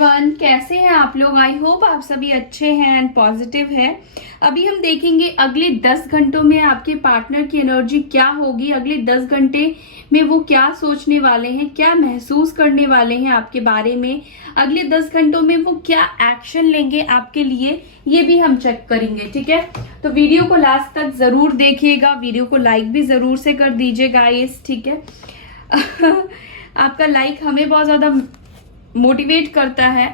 Everyone, कैसे हैं आप लोग। आई होप आप सभी अच्छे हैं एंड पॉजिटिव है। अभी हम देखेंगे अगले 10 घंटों में आपके पार्टनर की एनर्जी क्या होगी। अगले 10 घंटे में वो क्या सोचने वाले हैं, क्या महसूस करने वाले हैं आपके बारे में। अगले 10 घंटों में वो क्या एक्शन लेंगे आपके लिए, ये भी हम चेक करेंगे। ठीक है, तो वीडियो को लास्ट तक जरूर देखिएगा। वीडियो को लाइक भी जरूर से कर दीजिएगा गाइस। ठीक है आपका लाइक हमें बहुत ज्यादा मोटिवेट करता है,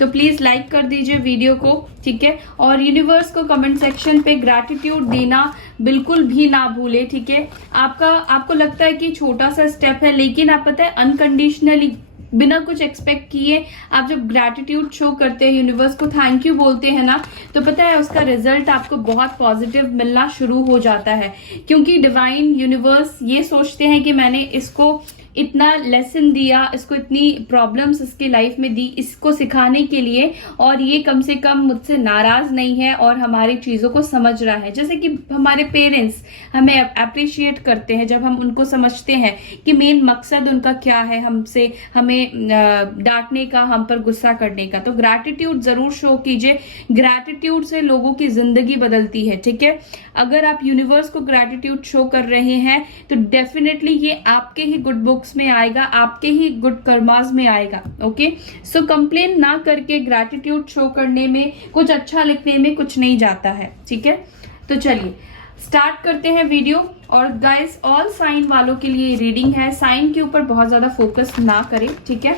तो प्लीज लाइक कर दीजिए वीडियो को। ठीक है, और यूनिवर्स को कमेंट सेक्शन पे ग्रैटिट्यूड देना बिल्कुल भी ना भूले। ठीक है, आपको लगता है कि छोटा सा स्टेप है, लेकिन आप पता है अनकंडीशनली बिना कुछ एक्सपेक्ट किए आप जब ग्रैटिट्यूड शो करते हैं, यूनिवर्स को थैंक यू बोलते हैं ना, तो पता है उसका रिजल्ट आपको बहुत पॉजिटिव मिलना शुरू हो जाता है। क्योंकि डिवाइन यूनिवर्स ये सोचते हैं कि मैंने इसको इतना लेसन दिया, इसको इतनी प्रॉब्लम्स इसकी लाइफ में दी इसको सिखाने के लिए, और ये कम से कम मुझसे नाराज नहीं है और हमारी चीजों को समझ रहा है। जैसे कि हमारे पेरेंट्स हमें अप्रिशिएट करते हैं जब हम उनको समझते हैं कि मेन मकसद उनका क्या है, हमसे हमें डांटने का, हम पर गुस्सा करने का। तो ग्रैटिट्यूड जरूर शो कीजिए। ग्रैटिट्यूड से लोगों की जिंदगी बदलती है। ठीक है, अगर आप यूनिवर्स को ग्रैटिट्यूड शो कर रहे हैं तो डेफिनेटली ये आपके ही गुड बुक्स में आएगा, आपके ही गुड कर्मास में आएगा। ओके, सो कंप्लेन ना करके ग्रैटिट्यूड शो करने में, कुछ अच्छा लिखने में कुछ नहीं जाता है। ठीक है, तो चलिए स्टार्ट करते हैं वीडियो। और गाइस, ऑल साइन वालों के लिए रीडिंग है। साइन के ऊपर बहुत ज्यादा फोकस ना करें। ठीक है,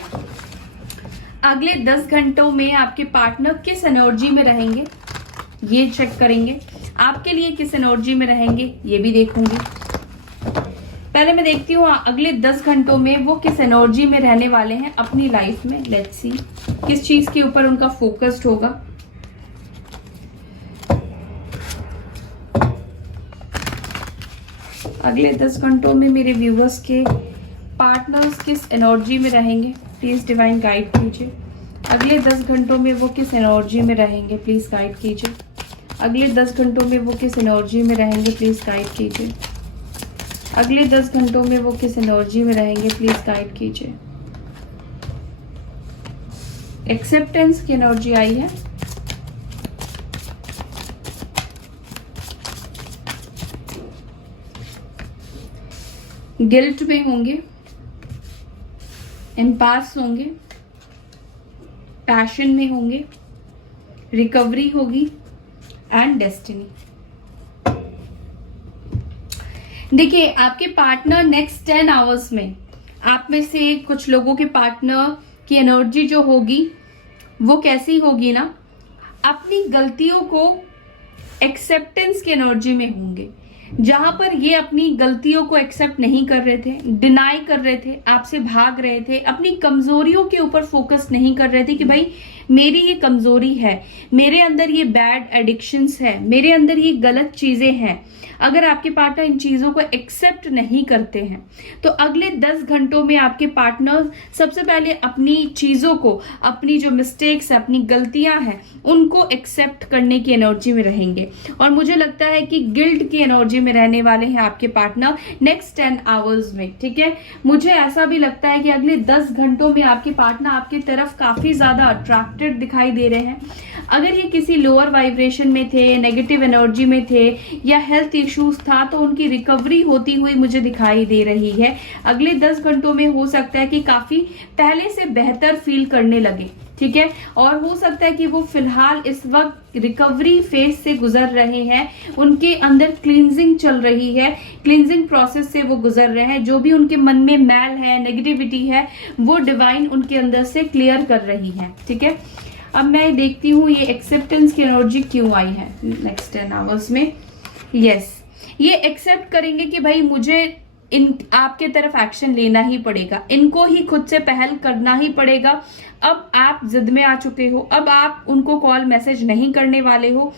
अगले 10 घंटों में आपके पार्टनर किस एनर्जी में रहेंगे ये चेक करेंगे। आपके लिए किस एनर्जी में रहेंगे ये भी देखूंगी। पहले मैं देखती हूँ अगले 10 घंटों में वो किस एनर्जी में रहने वाले हैं अपनी लाइफ में। लेट्स सी किस चीज के ऊपर उनका फोकस्ड होगा। अगले 10 घंटों में मेरे व्यूवर्स के पार्टनर्स किस एनर्जी में रहेंगे, प्लीज डिवाइन गाइड कीजिए। अगले 10 घंटों में वो किस एनर्जी में रहेंगे, प्लीज गाइड कीजिए। अगले 10 घंटों में वो किस एनर्जी में रहेंगे, प्लीज गाइड कीजिए। अगले 10 घंटों में वो किस एनर्जी में रहेंगे, प्लीज गाइड कीजिए। एक्सेप्टेंस की एनर्जी आई है। गिल्ट में होंगे, इम्पास होंगे, पैशन में होंगे, रिकवरी होगी एंड डेस्टिनी। देखिए, आपके पार्टनर नेक्स्ट 10 आवर्स में, आप में से कुछ लोगों के पार्टनर की एनर्जी जो होगी वो कैसी होगी ना, अपनी गलतियों को एक्सेप्टेंस की एनर्जी में होंगे। जहां पर ये अपनी गलतियों को एक्सेप्ट नहीं कर रहे थे, डिनाई कर रहे थे, आपसे भाग रहे थे, अपनी कमजोरियों के ऊपर फोकस नहीं कर रहे थे कि भाई मेरी ये कमजोरी है, मेरे अंदर ये बैड एडिक्शंस है, मेरे अंदर ये गलत चीजें हैं। अगर आपके पार्टनर इन चीजों को एक्सेप्ट नहीं करते हैं तो अगले 10 घंटों में आपके पार्टनर सबसे पहले अपनी चीजों को, अपनी जो मिस्टेक्स है, अपनी गलतियां हैं, उनको एक्सेप्ट करने की एनर्जी में रहेंगे। और मुझे लगता है कि गिल्ट की एनर्जी में रहने वाले हैं आपके पार्टनर नेक्स्ट 10 आवर्स में। ठीक है, मुझे ऐसा भी लगता है कि अगले 10 घंटों में आपके पार्टनर आपकी तरफ काफी ज्यादा अट्रैक्टेड दिखाई दे रहे हैं। अगर ये किसी लोअर वाइब्रेशन में थे, नेगेटिव एनर्जी में थे या हेल्थ इश्यूज था, तो उनकी रिकवरी होती हुई मुझे दिखाई दे रही है। अगले 10 घंटों में हो सकता है कि काफी पहले से बेहतर फील करने लगे। ठीक है, और हो सकता है कि वो फिलहाल इस वक्त रिकवरी फेज से गुजर रहे हैं, उनके अंदर क्लींजिंग चल रही है, क्लींजिंग प्रोसेस से वो गुजर रहे हैं। जो भी उनके मन में मैल है, नेगेटिविटी है, वो डिवाइन उनके अंदर से क्लियर कर रही है। ठीक है, अब मैं देखती हूँ ये एक्सेप्टेंस की एनर्जी क्यों आई है नेक्स्ट 10 आवर्स में। यस, ये एक्सेप्ट करेंगे कि भाई मुझे आपके तरफ एक्शन लेना ही पड़ेगा, इनको ही खुद से पहल करना ही पड़ेगा। अब आप जिद में आ चुके हो, अब आप उनको कॉल मैसेज नहीं करने वाले हो,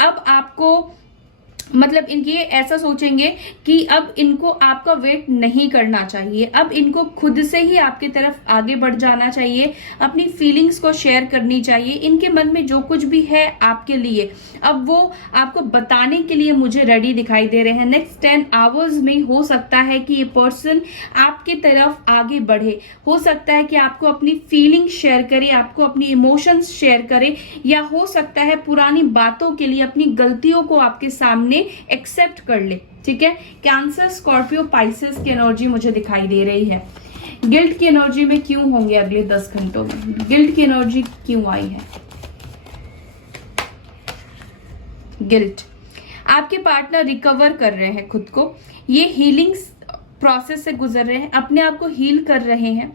अब आपको मतलब इनकी ऐसा सोचेंगे कि अब इनको आपका वेट नहीं करना चाहिए, अब इनको खुद से ही आपकी तरफ आगे बढ़ जाना चाहिए, अपनी फीलिंग्स को शेयर करनी चाहिए। इनके मन में जो कुछ भी है आपके लिए अब वो आपको बताने के लिए मुझे रेडी दिखाई दे रहे हैं। नेक्स्ट 10 आवर्स में हो सकता है कि ये पर्सन आपकी तरफ आगे बढ़े, हो सकता है कि आपको अपनी फीलिंग शेयर करे, आपको अपनी इमोशंस शेयर करे, या हो सकता है पुरानी बातों के लिए अपनी गलतियों को आपके सामने एक्सेप्ट कर ले। ठीक है, कैंसर, स्कॉर्पियो, पाइसेस की एनर्जी मुझे दिखाई दे रही है। गिल्ट की एनर्जी में क्यों होंगे अगले 10 घंटों में? गिल्ट की एनर्जी क्यों आई है? गिल्ट, आपके पार्टनर रिकवर कर रहे हैं खुद को, ये हीलिंग प्रोसेस से गुजर रहे हैं, अपने आप को हील कर रहे हैं,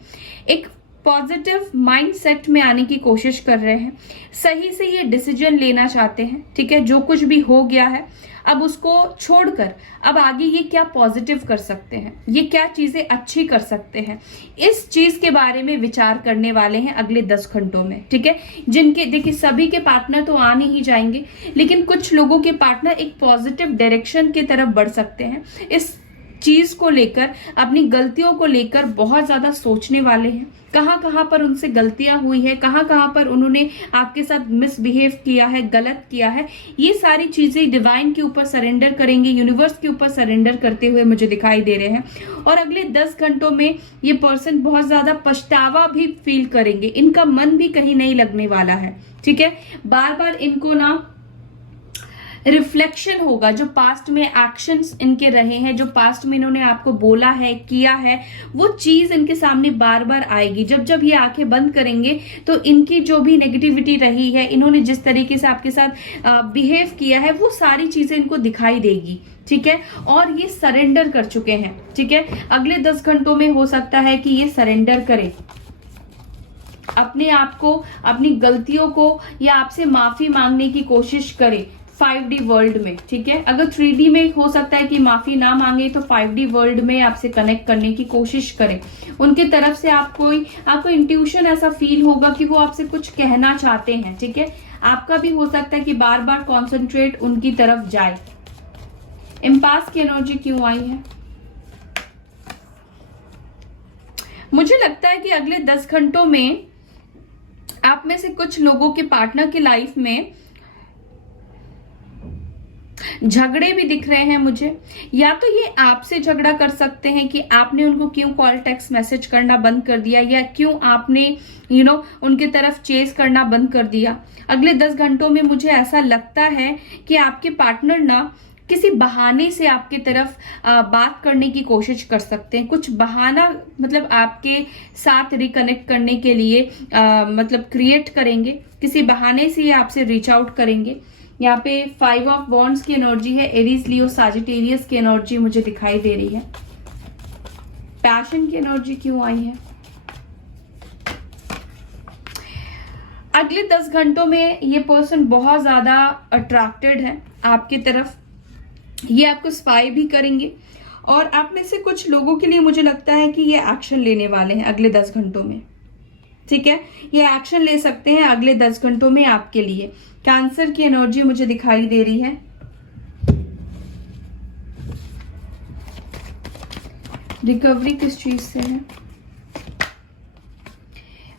एक पॉजिटिव माइंडसेट में आने की कोशिश कर रहे हैं, सही से ये डिसीजन लेना चाहते हैं। ठीक है, जो कुछ भी हो गया है अब उसको छोड़कर अब आगे ये क्या पॉजिटिव कर सकते हैं, ये क्या चीजें अच्छी कर सकते हैं, इस चीज के बारे में विचार करने वाले हैं अगले 10 घंटों में। ठीक है, जिनके देखिए सभी के पार्टनर तो आ नहीं जाएंगे, लेकिन कुछ लोगों के पार्टनर एक पॉजिटिव डायरेक्शन की तरफ बढ़ सकते हैं। इस चीज को लेकर, अपनी गलतियों को लेकर बहुत ज्यादा सोचने वाले हैं, कहां कहां पर उनसे गलतियां हुई है, कहां कहां पर उन्होंने आपके साथ मिसबिहेव किया है, गलत किया है, ये सारी चीजें डिवाइन के ऊपर सरेंडर करेंगे, यूनिवर्स के ऊपर सरेंडर करते हुए मुझे दिखाई दे रहे हैं। और अगले 10 घंटों में ये पर्सन बहुत ज्यादा पछतावा भी फील करेंगे, इनका मन भी कहीं नहीं लगने वाला है। ठीक है, बार बार इनको ना रिफ्लेक्शन होगा, जो पास्ट में एक्शंस इनके रहे हैं, जो पास्ट में इन्होंने आपको बोला है, किया है, वो चीज इनके सामने बार बार आएगी। जब जब ये आंखें बंद करेंगे तो इनकी जो भी नेगेटिविटी रही है, इन्होंने जिस तरीके से आपके साथ बिहेव किया है, वो सारी चीजें इनको दिखाई देगी। ठीक है, और ये सरेंडर कर चुके हैं। ठीक है, अगले 10 घंटों में हो सकता है कि ये सरेंडर करें अपने आप को, अपनी गलतियों को, या आपसे माफी मांगने की कोशिश करें 5D वर्ल्ड में। ठीक है, अगर 3D में हो सकता है कि माफी ना मांगे, तो 5D वर्ल्ड में आपसे कनेक्ट करने की कोशिश करें। उनके तरफ से आपको इंट्यूशन ऐसा फील होगा कि वो आपसे कुछ कहना चाहते हैं। ठीक है, आपका भी हो सकता है कि बार बार कॉन्सेंट्रेट उनकी तरफ जाए। एम्पास की एनर्जी क्यों आई है? मुझे लगता है कि अगले 10 घंटों में आप में से कुछ लोगों के पार्टनर की लाइफ में झगड़े भी दिख रहे हैं मुझे। या तो ये आपसे झगड़ा कर सकते हैं कि आपने उनको क्यों कॉल, टेक्स्ट मैसेज करना बंद कर दिया, या क्यों आपने उनके तरफ चेस करना बंद कर दिया। अगले 10 घंटों में मुझे ऐसा लगता है कि आपके पार्टनर ना किसी बहाने से आपकी तरफ बात करने की कोशिश कर सकते हैं। कुछ बहाना मतलब आपके साथ रिकनेक्ट करने के लिए मतलब क्रिएट करेंगे, किसी बहाने से ये आपसे रीच आउट करेंगे। यहाँ पे 5 ऑफ वॉन्ड्स की एनर्जी है, एरीज, लियो, सजिटेरियस की एनर्जी मुझे दिखाई दे रही है। पैशन की एनर्जी क्यों आई है? अगले 10 घंटों में ये पर्सन बहुत ज्यादा अट्रैक्टेड है आपकी तरफ, ये आपको स्पाई भी करेंगे, और आप में से कुछ लोगों के लिए मुझे लगता है कि ये एक्शन लेने वाले हैं अगले 10 घंटों में। ठीक है, ये एक्शन ले सकते हैं अगले 10 घंटों में आपके लिए। कैंसर की एनर्जी मुझे दिखाई दे रही है। रिकवरी किस चीज से है?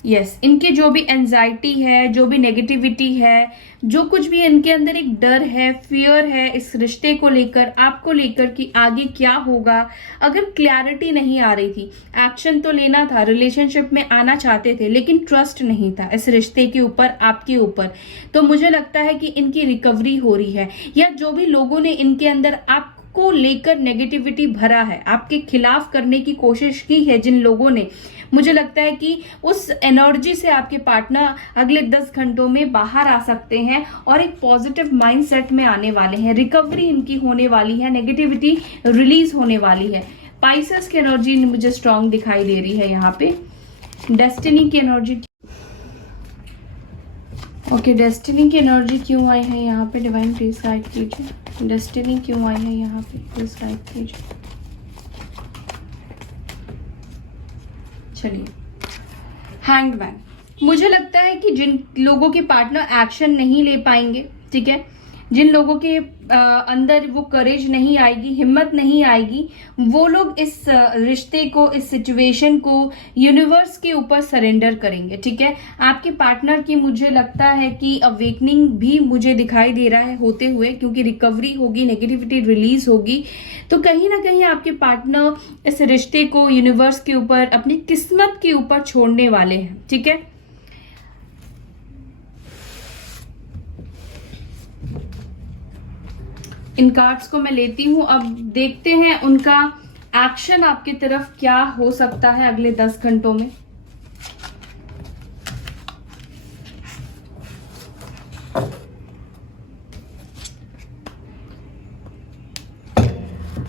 यस, इनके जो भी एंजाइटी है, जो भी नेगेटिविटी है, जो कुछ भी इनके अंदर एक डर है, फियर है इस रिश्ते को लेकर, आपको लेकर कि आगे क्या होगा, अगर क्लैरिटी नहीं आ रही थी, एक्शन तो लेना था, रिलेशनशिप में आना चाहते थे, लेकिन ट्रस्ट नहीं था इस रिश्ते के ऊपर, आपके ऊपर, तो मुझे लगता है कि इनकी रिकवरी हो रही है। या जो भी लोगों ने इनके अंदर आपको लेकर नेगेटिविटी भरा है, आपके खिलाफ करने की कोशिश की है जिन लोगों ने, मुझे लगता है कि उस एनर्जी से आपके पार्टनर अगले 10 घंटों में बाहर आ सकते हैं और एक पॉजिटिव माइंडसेट में आने वाले हैं। रिकवरी इनकी होने वाली है, नेगेटिविटी रिलीज होने वाली है। पाइसेस की एनर्जी मुझे स्ट्रांग दिखाई दे रही है यहाँ पे। डेस्टिनी की एनर्जी, ओके, डेस्टिनी की एनर्जी क्यों आई है यहाँ पे? डिवाइन प्लीज गाइड कीजिए। डेस्टिनी क्यों आई है यहाँ पे? प्लीज गाइड कीजिए। चलिए, हैंगमैन, मुझे लगता है कि जिन लोगों के पार्टनर एक्शन नहीं ले पाएंगे, ठीक है, जिन लोगों के अंदर वो करेज नहीं आएगी, हिम्मत नहीं आएगी, वो लोग इस रिश्ते को, इस सिचुएशन को यूनिवर्स के ऊपर सरेंडर करेंगे। ठीक है, आपके पार्टनर की मुझे लगता है कि अवेकनिंग भी मुझे दिखाई दे रहा है होते हुए, क्योंकि रिकवरी होगी, नेगेटिविटी रिलीज होगी। तो कहीं ना कहीं आपके पार्टनर इस रिश्ते को यूनिवर्स के ऊपर, अपनी किस्मत के ऊपर छोड़ने वाले हैं। ठीक है, इन कार्ड्स को मैं लेती हूं। अब देखते हैं उनका एक्शन आपकी तरफ क्या हो सकता है अगले 10 घंटों में।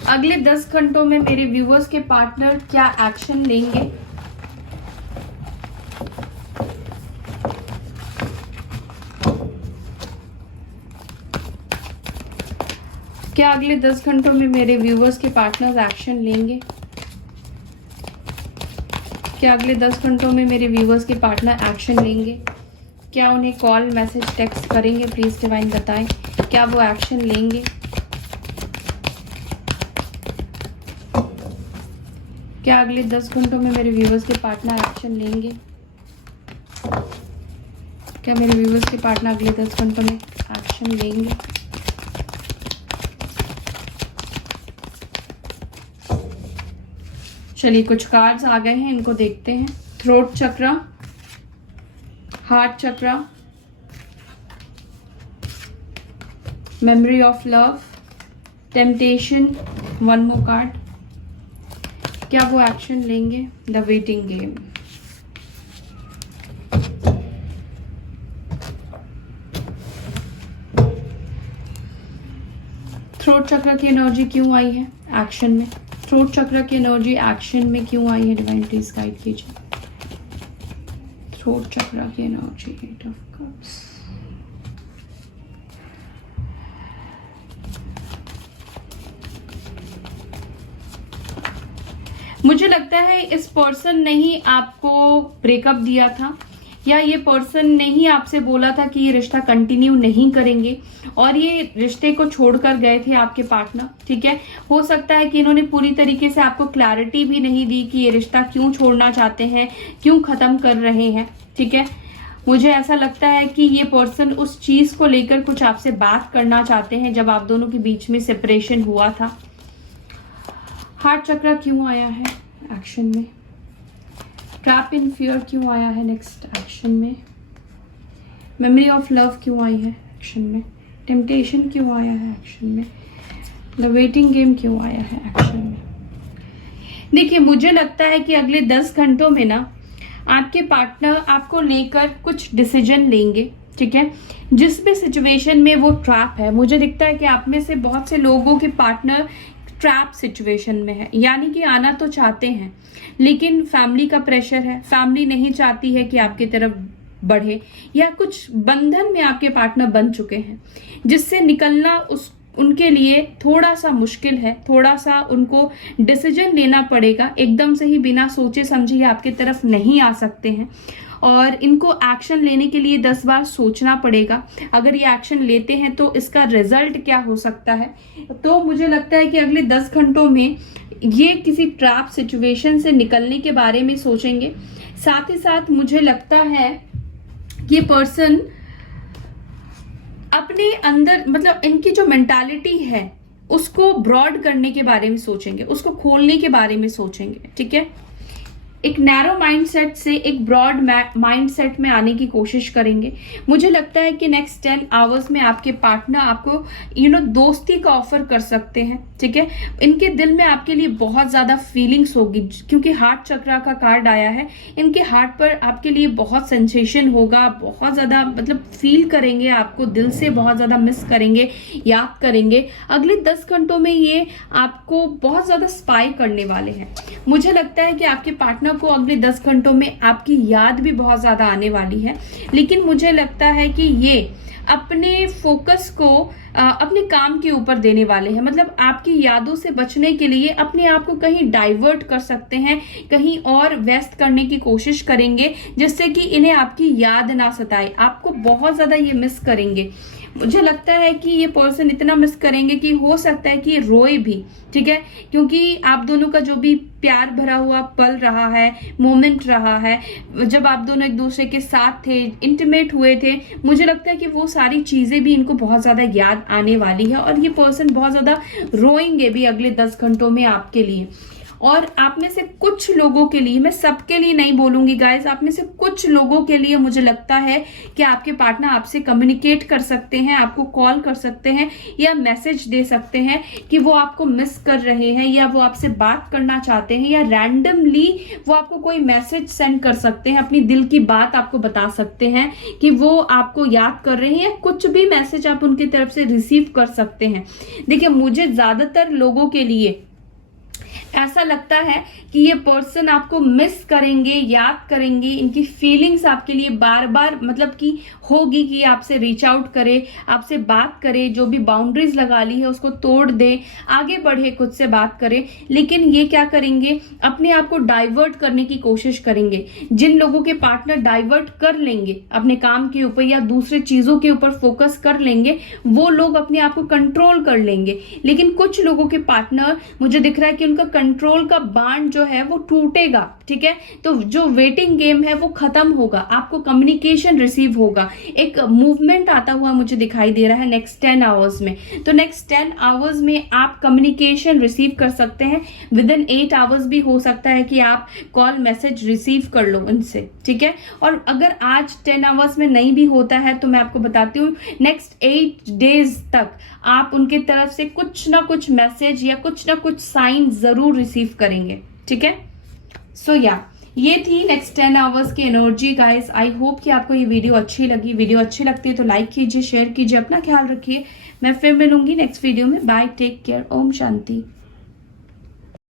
अगले 10 घंटों में मेरे व्यूअर्स के पार्टनर क्या एक्शन लेंगे। क्या अगले 10 घंटों में मेरे व्यूवर्स के पार्टनर्स एक्शन लेंगे? क्या अगले 10 घंटों में मेरे व्यूवर्स के पार्टनर एक्शन लेंगे? क्या उन्हें कॉल, मैसेज, टेक्स्ट करेंगे? प्लीज डिवाइन बताएं, क्या वो एक्शन लेंगे? क्या अगले 10 घंटों में मेरे व्यूवर्स के पार्टनर एक्शन लेंगे? क्या मेरे व्यूवर्स के पार्टनर अगले 10 घंटों में एक्शन लेंगे? चलिए, कुछ कार्ड्स आ गए हैं, इनको देखते हैं। Throat chakra, heart chakra, memory of love, temptation, one more card. क्या वो एक्शन लेंगे? The waiting game. थ्रोट चक्र की एनर्जी क्यों आई है एक्शन में? थ्रोट चक्र की एनर्जी एक्शन में क्यों आई है? डिवाइन प्लीज गाइड कीजिए। थ्रोट चक्र की एनर्जी, एट ऑफ कप्स। मुझे लगता है इस पर्सन ने ही आपको ब्रेकअप दिया था, या ये पर्सन ने ही आपसे बोला था कि ये रिश्ता कंटिन्यू नहीं करेंगे और ये रिश्ते को छोड़कर गए थे आपके पार्टनर। ठीक है, हो सकता है कि इन्होंने पूरी तरीके से आपको क्लैरिटी भी नहीं दी कि ये रिश्ता क्यों छोड़ना चाहते हैं, क्यों खत्म कर रहे हैं। ठीक है, मुझे ऐसा लगता है कि ये पर्सन उस चीज को लेकर कुछ आपसे बात करना चाहते हैं जब आप दोनों के बीच में सेपरेशन हुआ था। हार्ट चक्र क्यों आया है एक्शन में? ट्रैप इन फियर क्यों आया है नेक्स्ट एक्शन में? मेमोरी ऑफ लव क्यों आई है एक्शन में? टेम्पटेशन क्यों आया है एक्शन में? द वेटिंग गेम क्यों आया है एक्शन में? देखिए, मुझे लगता है कि अगले 10 घंटों में ना आपके पार्टनर आपको लेकर कुछ डिसीजन लेंगे। ठीक है, जिस भी सिचुएशन में वो ट्रैप है, मुझे दिखता है कि आप में से बहुत से लोगों के पार्टनर ट्रैप सिचुएशन में है, यानी कि आना तो चाहते हैं लेकिन फैमिली का प्रेशर है, फैमिली नहीं चाहती है कि आपकी तरफ बढ़े, या कुछ बंधन में आपके पार्टनर बन चुके हैं जिससे निकलना उनके लिए थोड़ा सा मुश्किल है। थोड़ा सा उनको डिसीजन लेना पड़ेगा, एकदम से ही बिना सोचे समझे आपकी तरफ नहीं आ सकते हैं और इनको एक्शन लेने के लिए 10 बार सोचना पड़ेगा। अगर ये एक्शन लेते हैं तो इसका रिजल्ट क्या हो सकता है। तो मुझे लगता है कि अगले 10 घंटों में ये किसी ट्रैप सिचुएशन से निकलने के बारे में सोचेंगे। साथ ही साथ मुझे लगता है ये पर्सन अपने अंदर, मतलब इनकी जो मेंटालिटी है उसको ब्रॉड करने के बारे में सोचेंगे, उसको खोलने के बारे में सोचेंगे। ठीक है, एक नैरो माइंडसेट से एक ब्रॉड माइंडसेट में आने की कोशिश करेंगे। मुझे लगता है कि नेक्स्ट 10 आवर्स में आपके पार्टनर आपको दोस्ती का ऑफर कर सकते हैं। ठीक है, इनके दिल में आपके लिए बहुत ज्यादा फीलिंग्स होगी क्योंकि हार्ट चक्र का कार्ड आया है। इनके हार्ट पर आपके लिए बहुत सेंसेशन होगा, बहुत ज्यादा मतलब फील करेंगे, आपको दिल से बहुत ज्यादा मिस करेंगे, याद करेंगे। अगले 10 घंटों में ये आपको बहुत ज्यादा स्पाई करने वाले हैं। मुझे लगता है कि आपके पार्टनर को अगले 10 घंटों में आपकी याद भी बहुत ज्यादा आने वाली है, लेकिन मुझे लगता है कि ये अपने फोकस को अपने काम के ऊपर देने वाले हैं। मतलब आपकी यादों से बचने के लिए अपने आप को कहीं डाइवर्ट कर सकते हैं, कहीं और व्यस्त करने की कोशिश करेंगे जिससे कि इन्हें आपकी याद ना सताए, आपको बहुत ज्यादा ये मिस करेंगे। मुझे लगता है कि ये पर्सन इतना मिस करेंगे कि हो सकता है कि रोए भी, ठीक है, क्योंकि आप दोनों का जो भी प्यार भरा हुआ पल रहा है, मोमेंट रहा है, जब आप दोनों एक दूसरे के साथ थे, इंटीमेट हुए थे, मुझे लगता है कि वो सारी चीजें भी इनको बहुत ज्यादा याद आने वाली है और ये पर्सन बहुत ज्यादा रोएंगे भी अगले 10 घंटों में आपके लिए। और आप में से कुछ लोगों के लिए, मैं सबके लिए नहीं बोलूंगी गाइस, आप में से कुछ लोगों के लिए मुझे लगता है कि आपके पार्टनर आपसे कम्युनिकेट कर सकते हैं, आपको कॉल कर सकते हैं या मैसेज दे सकते हैं कि वो आपको मिस कर रहे हैं या वो आपसे बात करना चाहते हैं, या रैंडमली वो आपको कोई मैसेज सेंड कर सकते हैं, अपनी दिल की बात आपको बता सकते हैं कि वो आपको याद कर रहे हैं, या कुछ भी मैसेज आप उनकी तरफ से रिसीव कर सकते हैं। देखिए, मुझे ज्यादातर लोगों के लिए ऐसा लगता है कि ये पर्सन आपको मिस करेंगे, याद करेंगे, इनकी फीलिंग्स आपके लिए बार बार मतलब कि होगी कि आपसे रीच आउट करे, आपसे बात करे, जो भी बाउंड्रीज लगा ली है उसको तोड़ दे, आगे बढ़े, खुद से बात करे। लेकिन ये क्या करेंगे, अपने आप को डाइवर्ट करने की कोशिश करेंगे। जिन लोगों के पार्टनर डाइवर्ट कर लेंगे अपने काम के ऊपर या दूसरे चीजों के ऊपर फोकस कर लेंगे, वो लोग अपने आप को कंट्रोल कर लेंगे। लेकिन कुछ लोगों के पार्टनर, मुझे दिख रहा है कि उनका कंट्रोल का बांध जो है वो टूटेगा, ठीक है, तो जो वेटिंग गेम है वो खत्म होगा, आपको कम्युनिकेशन रिसीव होगा, एक मूवमेंट आता हुआ मुझे दिखाई दे रहा है नेक्स्ट 10 आवर्स में। तो नेक्स्ट 10 आवर्स में आप कम्युनिकेशन रिसीव कर सकते हैं। विद इन 8 आवर्स भी हो सकता है कि आप कॉल मैसेज रिसीव कर लो उनसे, ठीक है। और अगर आज 10 आवर्स में नहीं भी होता है तो मैं आपको बताती हूँ नेक्स्ट 8 डेज तक आप उनके तरफ से कुछ ना कुछ मैसेज या कुछ ना कुछ साइन जरूर रिसीव करेंगे, ठीक है। सो ये थी नेक्स्ट 10 आवर्स की एनर्जी गाइस। आई होप कि आपको ये वीडियो अच्छी लगी। वीडियो अच्छी लगती है तो लाइक कीजिए, शेयर कीजिए, अपना ख्याल रखिए। मैं फिर मिलूंगी नेक्स्ट वीडियो में। Bye, take care, Om Shanti.